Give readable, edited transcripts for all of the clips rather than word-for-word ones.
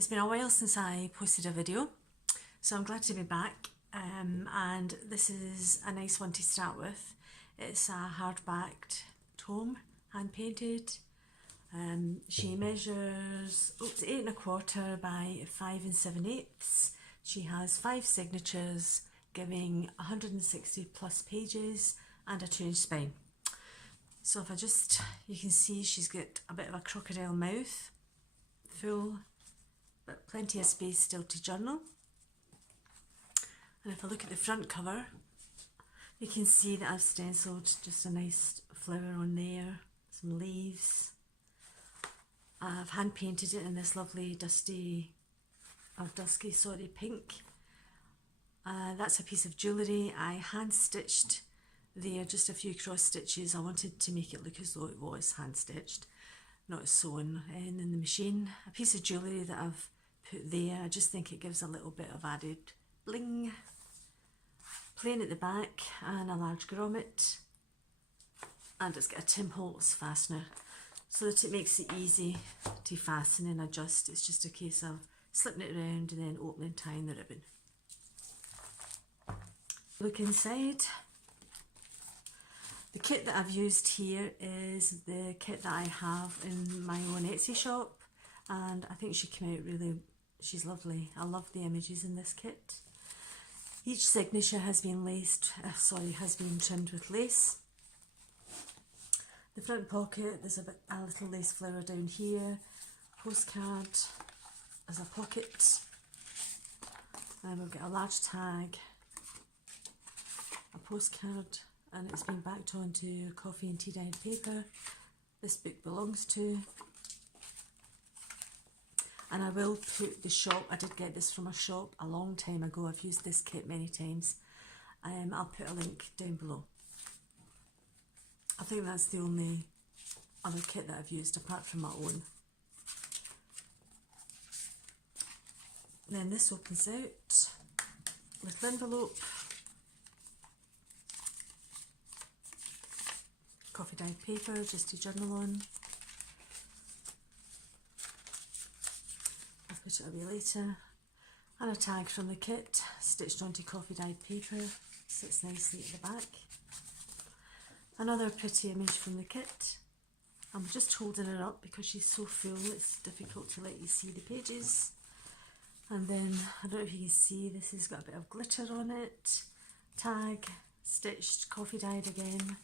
It's been a while since I posted a video, so I'm glad to be back, and this is a nice one to start with. It's a hardbacked tome, hand painted. She measures 8 1/4 by 5 7/8. She has 5 signatures, giving 160 plus pages and a 2-inch spine. So if you can see she's got a bit of a crocodile mouth, full, but plenty of space still to journal. And if I look at the front cover, you can see that I've stenciled just a nice flower on there, some leaves. I've hand painted it in this lovely dusky pink. That's a piece of jewellery. I hand stitched there, just a few cross stitches. I wanted to make it look as though it was hand stitched, not sewn in the machine. A piece of jewellery that I've put there. I just think it gives a little bit of added bling. Plain at the back and a large grommet, and it's got a Tim Holtz fastener so that it makes it easy to fasten and adjust. It's just a case of slipping it around and then opening and tying the ribbon. Look inside. The kit that I've used here is the kit that I have in my own Etsy shop, and I think she came out she's lovely. I love the images in this kit. Each signature has been trimmed with lace. The front pocket, there's a little lace flower down here. Postcard as a pocket. And we've got a large tag, a postcard, and it's been backed onto coffee and tea dyed paper. This book belongs to. And I will put the shop, I did get this from a shop a long time ago. I've used this kit many times. I'll put a link down below. I think that's the only other kit that I've used apart from my own. Then this opens out, little envelope, coffee dyed paper just to journal on. I'll put it away later. And a tag from the kit, stitched onto coffee dyed paper, sits nicely at the back. Another pretty image from the kit. I'm just holding it up because she's so full, it's difficult to let you see the pages. And then, I don't know if you can see, this has got a bit of glitter on it. Tag, stitched, coffee dyed again.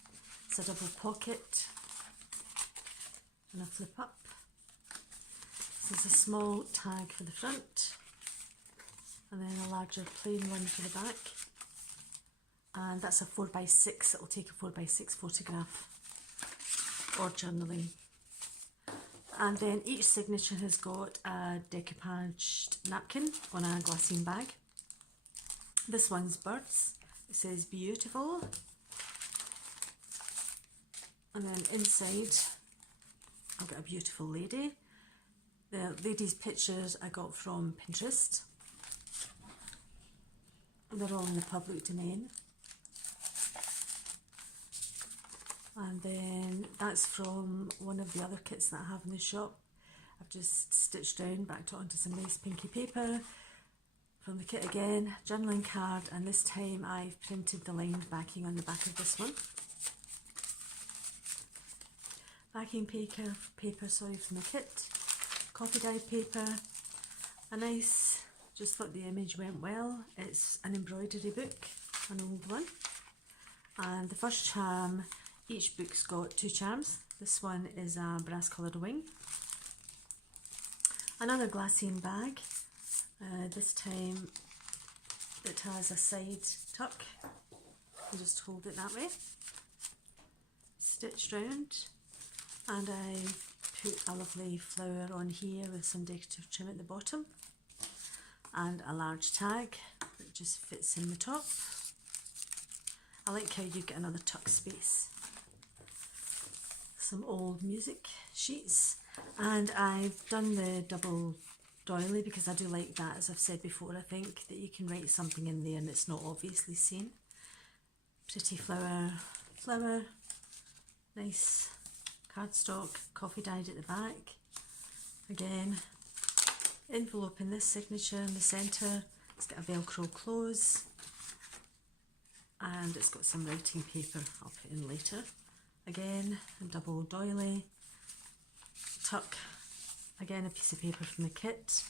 It's a double pocket. And a flip up. This is a small tag for the front. And then a larger plain one for the back. And that's a 4x6, it'll take a 4x6 photograph or journaling. And then each signature has got a decoupaged napkin on a glassine bag. This one's birds. It says beautiful. And then inside, I've got a beautiful lady. The lady's pictures I got from Pinterest. They're all in the public domain. And then that's from one of the other kits that I have in the shop. I've just stitched down, backed it onto some nice pinky paper. From the kit again, journaling card, and this time I've printed the lined backing on the back of this one. Backing paper from the kit. Coffee dyed paper. A nice, just thought the image went well. It's an embroidery book, an old one. And the first charm, each book's got 2 charms. This one is a brass coloured wing. Another glassine bag. This time it has a side tuck. You just hold it that way. Stitched round. And I put a lovely flower on here with some decorative trim at the bottom. And a large tag that just fits in the top. I like how you get another tuck space. Some old music sheets, and I've done the double doily because I do like that. As I've said before, I think that you can write something in there and it's not obviously seen. Pretty flower, nice cardstock, coffee dyed at the back. Again, envelope in this signature in the centre. It's got a velcro close and it's got some writing paper I'll put in later. Again, a double doily, tuck, again a piece of paper from the kit.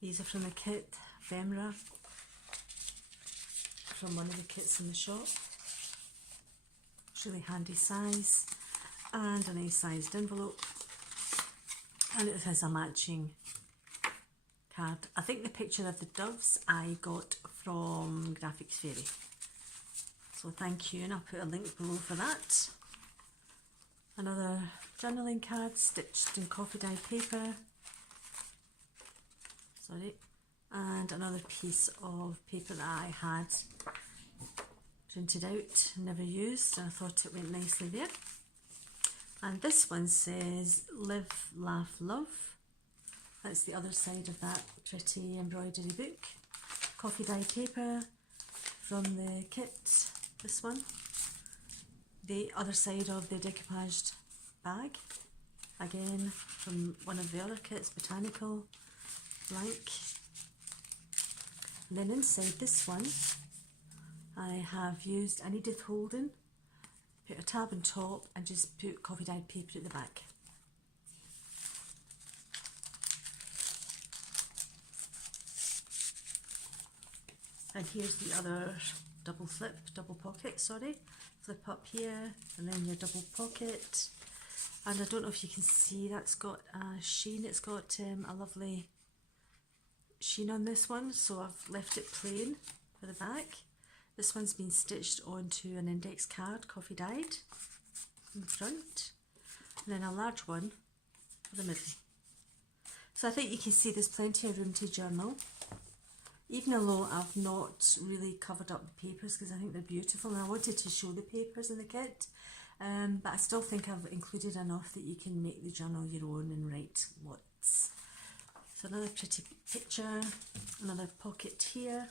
These are from the kit, ephemera, from one of the kits in the shop. It's really handy size, and a nice sized envelope, and it has a matching card. I think the picture of the doves I got from Graphics Fairy, so thank you, and I'll put a link below for that. Another journaling card stitched in coffee dyed paper, sorry, and another piece of paper that I had printed out, never used, and I thought it went nicely there. And this one says Live, Laugh, Love. That's the other side of that pretty embroidery book. Coffee dyed paper from the kit, this one. The other side of the decoupaged bag, again from one of the other kits, Botanical, blank. And then inside this one I have used an Edith Holden, put a tab on top and just put coffee dyed paper at the back. And here's the other double pocket, sorry. Flip up here and then your double pocket. And I don't know if you can see, that's got a sheen, it's got a lovely sheen on this one, so I've left it plain for the back. This one's been stitched onto an index card, coffee dyed, in the front, and then a large one for the middle. So I think you can see there's plenty of room to journal, even though I've not really covered up the papers because I think they're beautiful, and I wanted to show the papers in the kit, but I still think I've included enough that you can make the journal your own and write lots. So another pretty picture, another pocket here,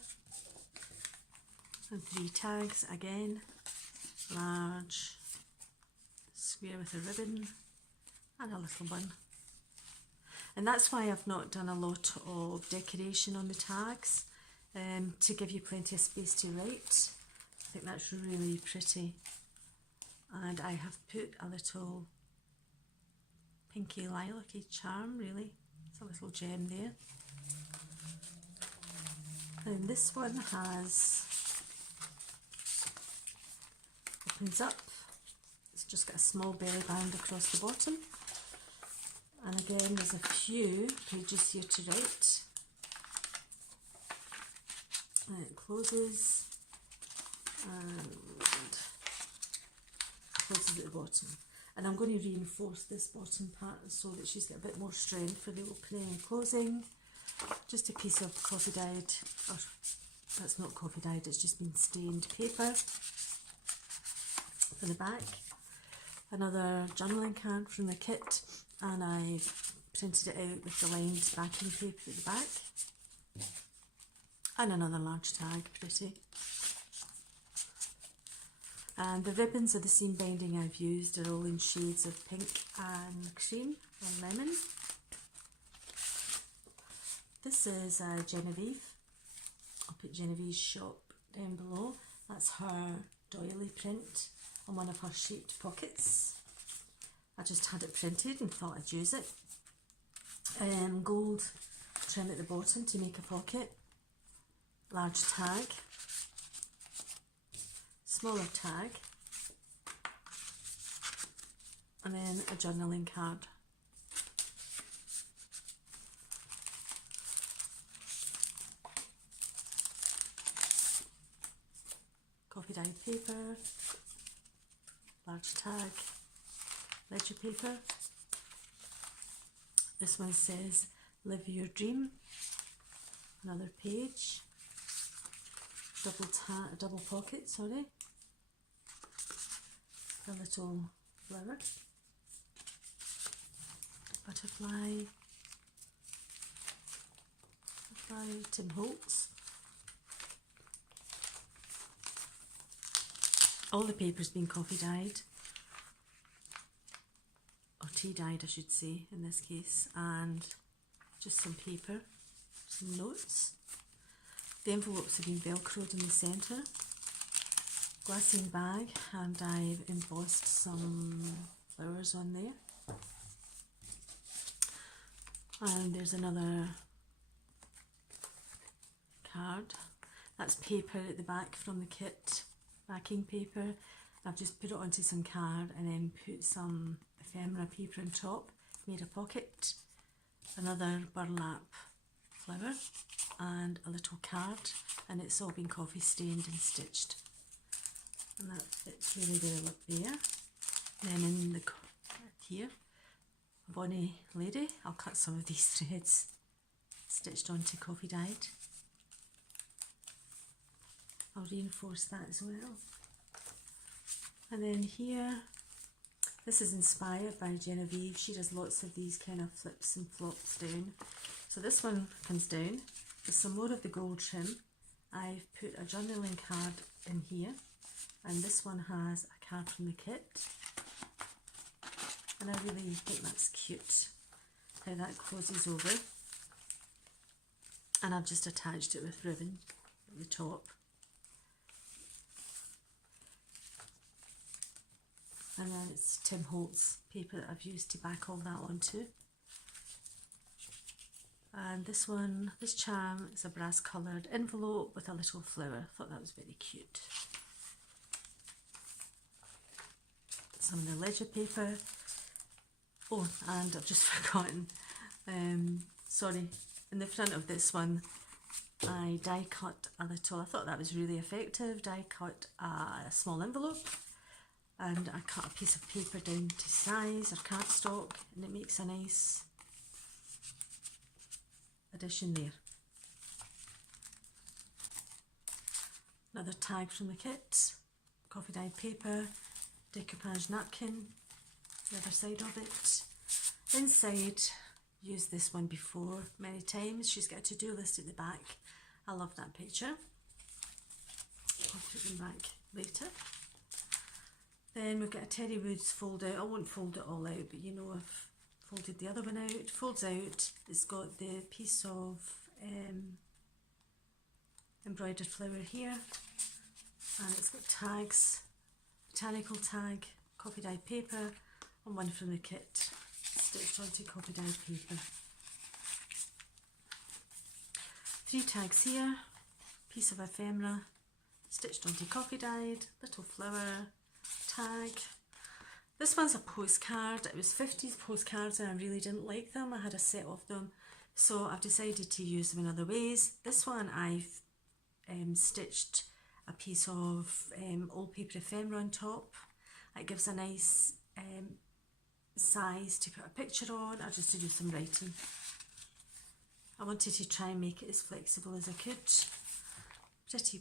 and 3 tags again, large, square with a ribbon, and a little one. And that's why I've not done a lot of decoration on the tags, to give you plenty of space to write. I think that's really pretty. And I have put a little pinky lilac-y charm, really. It's a little gem there. And this one opens up. It's just got a small belly band across the bottom. And again, there's a few pages here to write. And it closes and closes at the bottom. And I'm going to reinforce this bottom part so that she's got a bit more strength for the opening and closing. Just a piece of coffee dyed, or that's not coffee dyed, it's just been stained paper for the back. Another journaling card from the kit, and I printed it out with the lined backing paper at the back. And another large tag, pretty. And the ribbons of the seam binding I've used are all in shades of pink and cream and lemon. This is Genevieve. I'll put Genevieve's shop down below. That's her doily print on one of her shaped pockets. I just had it printed and thought I'd use it. Gold trim at the bottom to make a pocket. Large tag. Smaller tag. And then a journaling card. Coffee dyed paper, large tag, ledger paper. This one says Live Your Dream. Another page, double pocket, sorry. A little flower, butterfly, Tim Holtz. All the paper's been coffee dyed, or tea dyed I should say in this case, and just some paper, some notes. The envelopes have been velcroed in the centre. Glassine bag, and I've embossed some flowers on there. And there's another card. That's paper at the back from the kit, backing paper. I've just put it onto some card and then put some ephemera paper on top, made a pocket, another burlap flower and a little card, and it's all been coffee stained and stitched. And that fits really well up there. Then in the here, a bonny lady. I'll cut some of these threads, stitched onto coffee dyed. I'll reinforce that as well. And then here, this is inspired by Genevieve. She does lots of these kind of flips and flops down. So this one comes down with some more of the gold trim. I've put a journaling card in here, and this one has a card from the kit. And I really think that's cute, how that closes over. And I've just attached it with ribbon at the top. And then it's Tim Holtz paper that I've used to back all that onto. And this one, this charm, is a brass coloured envelope with a little flower. I thought that was very cute. Some of the ledger paper. Oh, and I've just forgotten, sorry, in the front of this one, I die cut a little. I thought that was really effective. Die cut a small envelope, and I cut a piece of paper down to size or cardstock, and it makes a nice addition there. Another tag from the kit, coffee dyed paper, decoupage napkin, the other side of it. Inside, used this one before many times. She's got a to-do list at the back. I love that picture. I'll put them back later. Then we've got a Terry Woods fold out. I won't fold it all out, but you know, I've folded the other one out. It folds out. It's got the piece of embroidered flower here, and it's got tags, botanical tag, coffee dyed paper, and one from the kit, stitched onto coffee dyed paper. 3 tags here, piece of ephemera, stitched onto coffee dyed, little flower, tag. This one's a postcard. It was 50s postcards and I really didn't like them. I had a set of them, so I've decided to use them in other ways. This one I've stitched a piece of old paper ephemera on top. It gives a nice size to put a picture on, or just to do some writing. I wanted to try and make it as flexible as I could.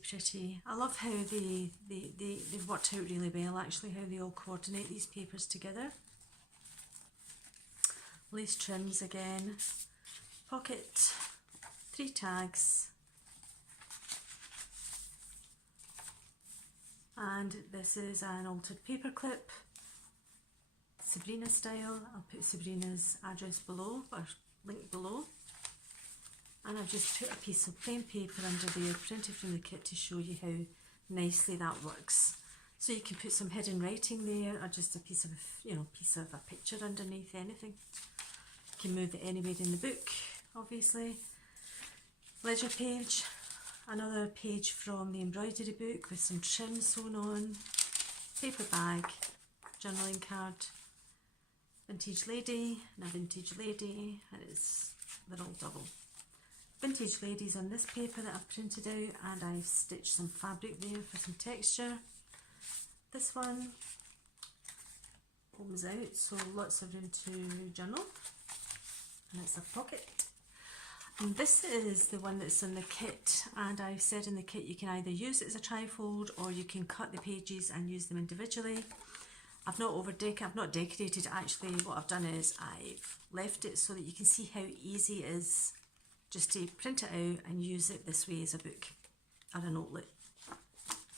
Pretty. I love how they've worked out really well, actually, how they all coordinate these papers together. Lace trims again, pocket, 3 tags, and this is an altered paper clip, Sabrina style. I'll put Sabrina's address below, or link below. And I've just put a piece of plain paper under there, printed from the kit, to show you how nicely that works. So you can put some hidden writing there, or just a piece of, piece of a picture underneath, anything. You can move it anywhere in the book, obviously. Ledger page, another page from the embroidery book with some trim sewn on. Paper bag, journaling card, vintage lady, and a vintage lady, and they're all double. Vintage ladies on this paper that I've printed out, and I've stitched some fabric there for some texture. This one opens out, so lots of room to journal, and it's a pocket. And this is the one that's in the kit, and I've said in the kit you can either use it as a trifold or you can cut the pages and use them individually. I've not decorated it, actually. What I've done is I've left it so that you can see how easy it is just to print it out and use it this way as a book or a notelet.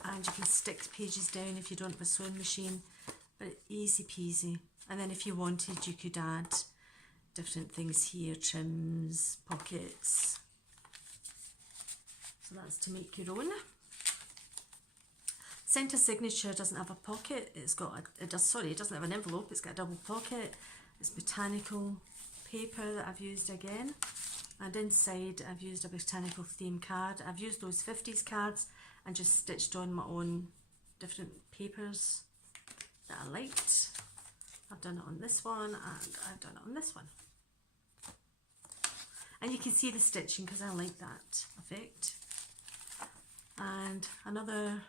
And you can stick the pages down if you don't have a sewing machine, but easy peasy. And then if you wanted, you could add different things here, trims, pockets. So that's to make your own. Centre Signature doesn't have a pocket. It's got it doesn't have an envelope. It's got a double pocket. It's Botanical paper that I've used again, and inside I've used a Botanical theme card. I've used those 50s cards and just stitched on my own different papers that I liked. I've done it on this one and I've done it on this one. And you can see the stitching because I like that effect. And another,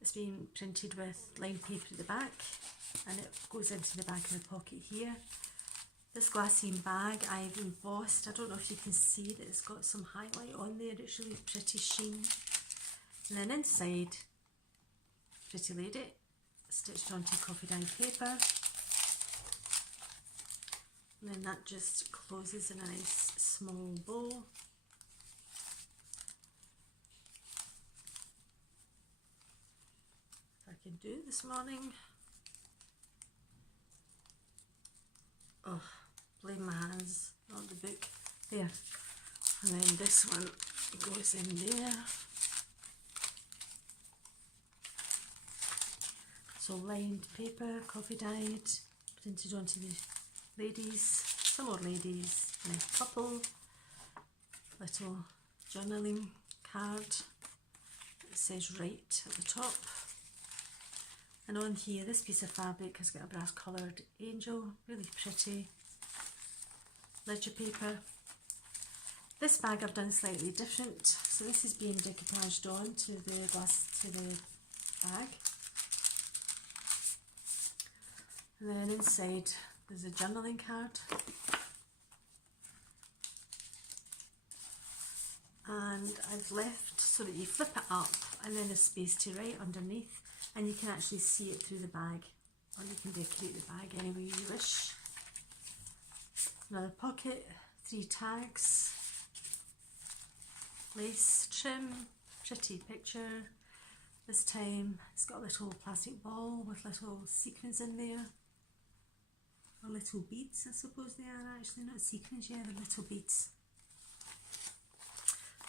it's been printed with lined paper at the back, and it goes into the back of the pocket here. This glassine bag I've embossed. I don't know if you can see that it's got some highlight on there. It's really pretty sheen. And then inside, Pretty Lady, stitched onto coffee dye paper. And then that just closes in a nice small bow. If I can do it this morning. Oh, blame my hands, not the book. There. And then this one goes in there. So lined paper, coffee dyed, printed onto the ladies, some more ladies, and a couple little journaling card. It says "Right" at the top. And on here, this piece of fabric has got a brass coloured angel, really pretty. Ledger paper. This bag I've done slightly different. So this is being decoupaged on to the bag. And then inside there's a journaling card. And I've left so that you flip it up and then there's space to write underneath. And you can actually see it through the bag, or you can decorate the bag any way you wish. Another pocket, 3 tags, lace trim, pretty picture. This time it's got a little plastic ball with little sequins in there, or little beads, I suppose they are actually, not sequins, yeah, they're little beads.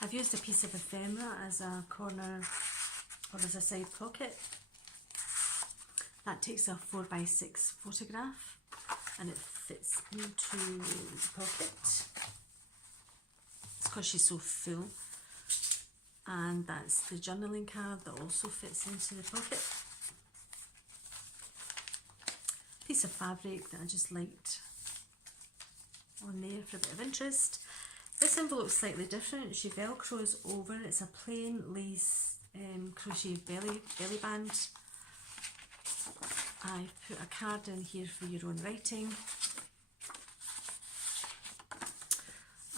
I've used a piece of ephemera as a corner or as a side pocket. That takes a 4x6 photograph and it fits into the pocket. It's because she's so full. And that's the journaling card that also fits into the pocket. Piece of fabric that I just liked on there for a bit of interest. This envelope's slightly different. She velcros over. It's a plain lace crochet belly band. I put a card in here for your own writing,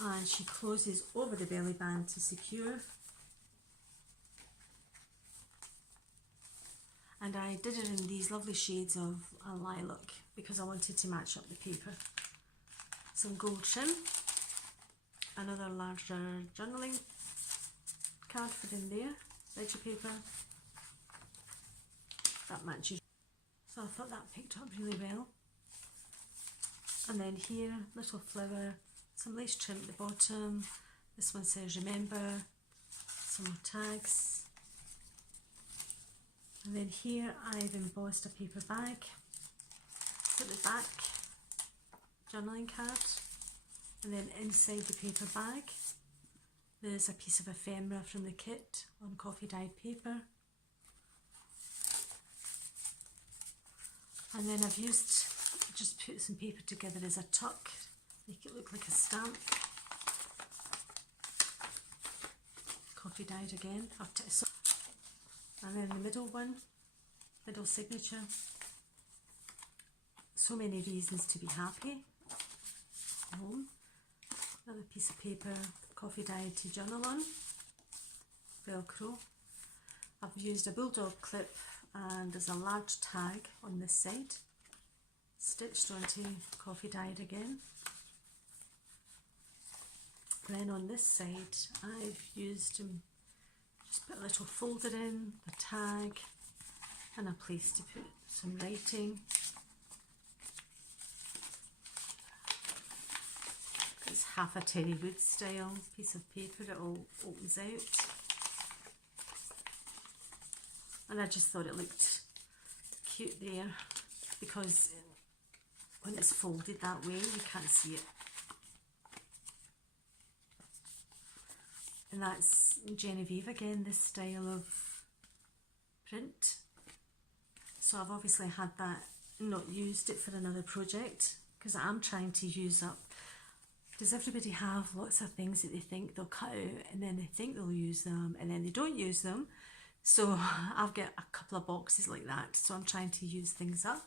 and she closes over the belly band to secure. And I did it in these lovely shades of a lilac because I wanted to match up the paper. Some gold trim, another larger journaling card for in there, ledger paper, that matches. So I thought that picked up really well. And then here, little flower, some lace trim at the bottom. This one says remember, some more tags. And then here I've embossed a paper bag. At the back, journaling card. And then inside the paper bag, there's a piece of ephemera from the kit on coffee dyed paper. And then I've just put some paper together as a tuck, make it look like a stamp. Coffee dyed again. And then the middle one, middle signature. So many reasons to be happy. Home. Another piece of paper, coffee dyed to journal on. Velcro. I've used a bulldog clip and there's a large tag on this side, stitched onto coffee dyed again. And then on this side I've used just put a little folder in, a tag and a place to put some writing. It's half a terry wood style piece of paper. It all opens out. And I just thought it looked cute there because when it's folded that way you can't see it. And that's Genevieve again, this style of print. So I've obviously had that, not used it for another project because I'm trying to use up. Does everybody have lots of things that they think they'll cut out and then they think they'll use them and then they don't use them? So I've got a couple of boxes like that. So I'm trying to use things up.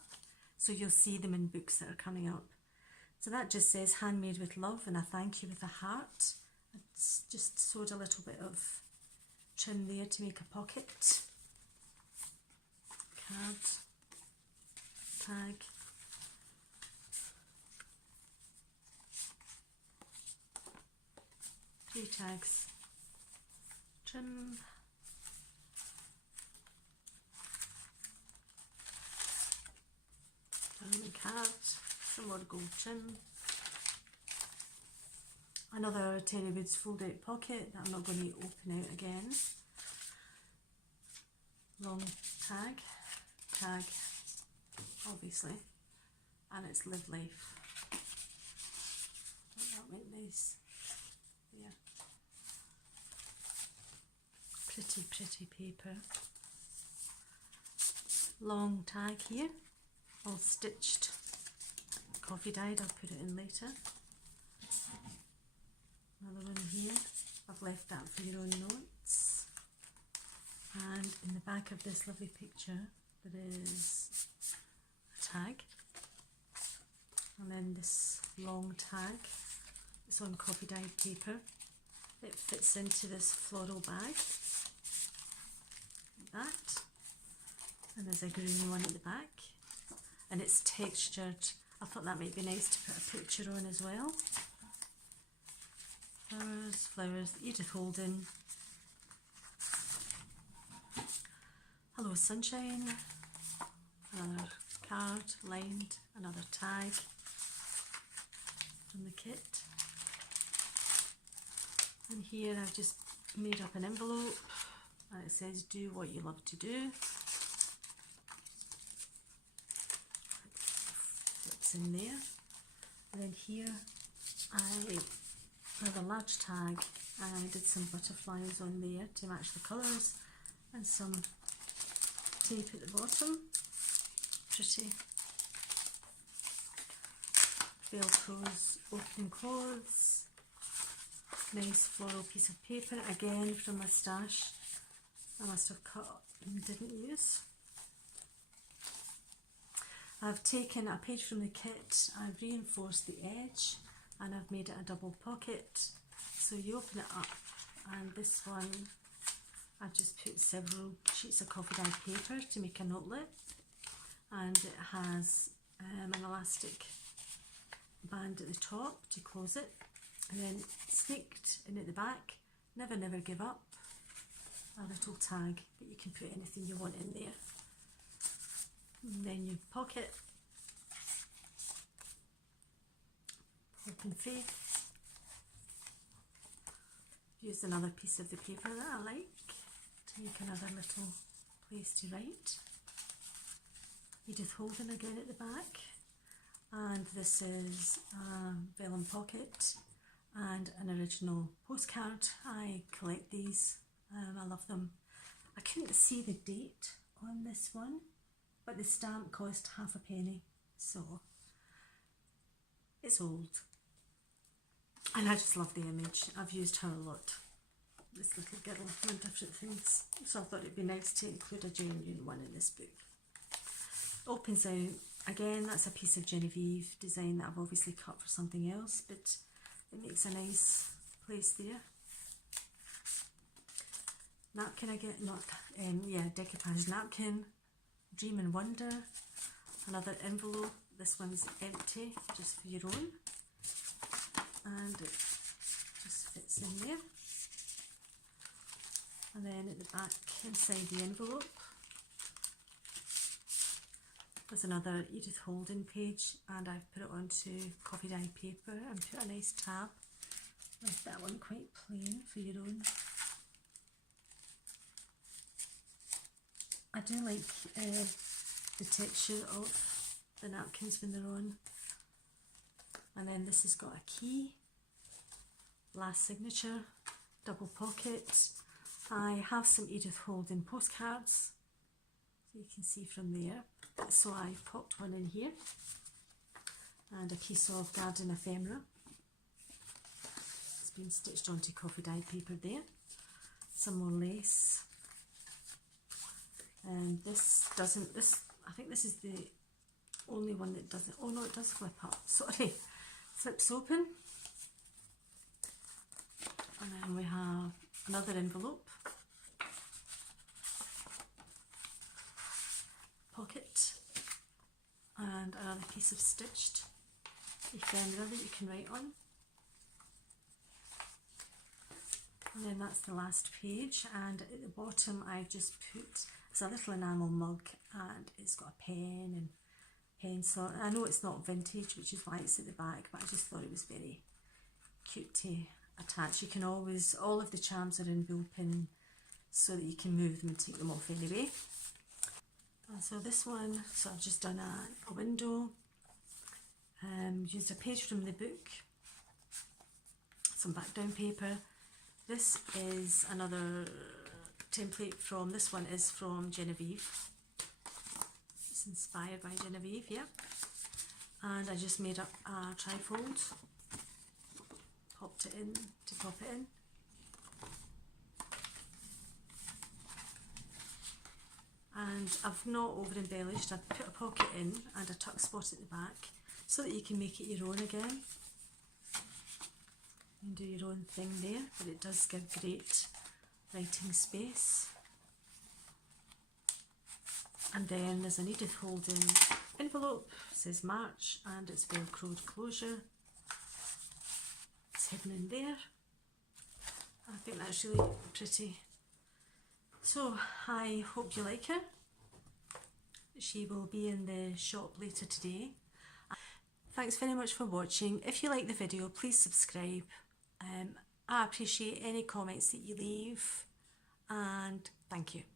So you'll see them in books that are coming up. So that just says handmade with love and a thank you with a heart. It's just sewed a little bit of trim there to make a pocket. Card, tag. Three tags, trim. Diamond card, some more gold trim. Another Terry Woods fold out pocket that I'm not going to open out again. Long tag, obviously, and it's Live Life. Oh, that went nice. Yeah. Pretty paper. Long tag here, all stitched, coffee dyed. I'll put it in later. Another one here, I've left that for your own notes. And in the back of this lovely picture there is a tag, and then this long tag. It's on coffee dyed paper. It fits into this floral bag like that, and there's a green one at the back, and it's textured. I thought that might be nice to put a picture on as well. Flowers, Edith Holden. Hello Sunshine. Another card, lined, another tag from the kit. And here I've just made up an envelope and it says do what you love to do. Flips in there. And then here I have a large tag and I did some butterflies on there to match the colours and some tape at the bottom. Pretty. Velcro's opening clothes. Nice floral piece of paper, again from my stash. I must have cut and didn't use. I've taken a page from the kit, I've reinforced the edge and I've made it a double pocket. So you open it up and this one I've just put several sheets of coffee dyed paper to make an outlet, and it has an elastic band at the top to close it, and then sneaked in at the back, never give up, a little tag, but you can put anything you want in there. And then you pocket, hope and faith. Use another piece of the paper that I like to make another little place to write. Edith Holden again at the back, and this is a vellum pocket and an original postcard. I collect these, I love them. I couldn't see the date on this one, but the stamp cost £0.50, so it's old. And I just love the image. I've used her a lot, this little girl, for different things. So I thought it'd be nice to include a genuine one in this book. Opens out, again, that's a piece of Genevieve design that I've obviously cut for something else, but it makes a nice place there. Napkin again, decoupage napkin, Dream and Wonder, another envelope. This one's empty, just for your own, and it just fits in there. And then at the back, inside the envelope, There's another Edith Holden page, and I've put it onto coffee dye paper and put a nice tab. Left that one quite plain for your own. I do like the texture of the napkins when they're on. And then this has got a key, last signature, double pocket. I have some Edith Holden postcards, so you can see from there. So I've popped one in here, and a piece of garden ephemera. It's been stitched onto coffee dye paper there. Some more lace. And this doesn't, I think this is the only one that doesn't, oh no, it does flip up, sorry. Flips open. And then we have another envelope. Pocket. And another piece of stitched ephemera that you can write on. And then that's the last page, and at the bottom I've just put, it's a little enamel mug, and it's got a pen and pencil. And I know it's not vintage, which is why it's at the back, but I just thought it was very cute to attach. You can always, all of the charms are in bull pin so that you can move them and take them off anyway. So this one, so I've just done a window, used a page from the book, some back down paper. This is another template from, this one is from Genevieve. It's inspired by Genevieve, yeah. And I just made up a trifold, popped it in to pop it in. And I've not over embellished, I've put a pocket in and a tuck spot at the back so that you can make it your own again. And do your own thing there, but it does give great writing space. And then there's an Edith Holden envelope, it says March, and it's velcroed closure. It's hidden in there. I think that's really pretty. So I hope you like her. She will be in the shop later today. Thanks very much for watching. If you like the video, please subscribe. I appreciate any comments that you leave, and thank you.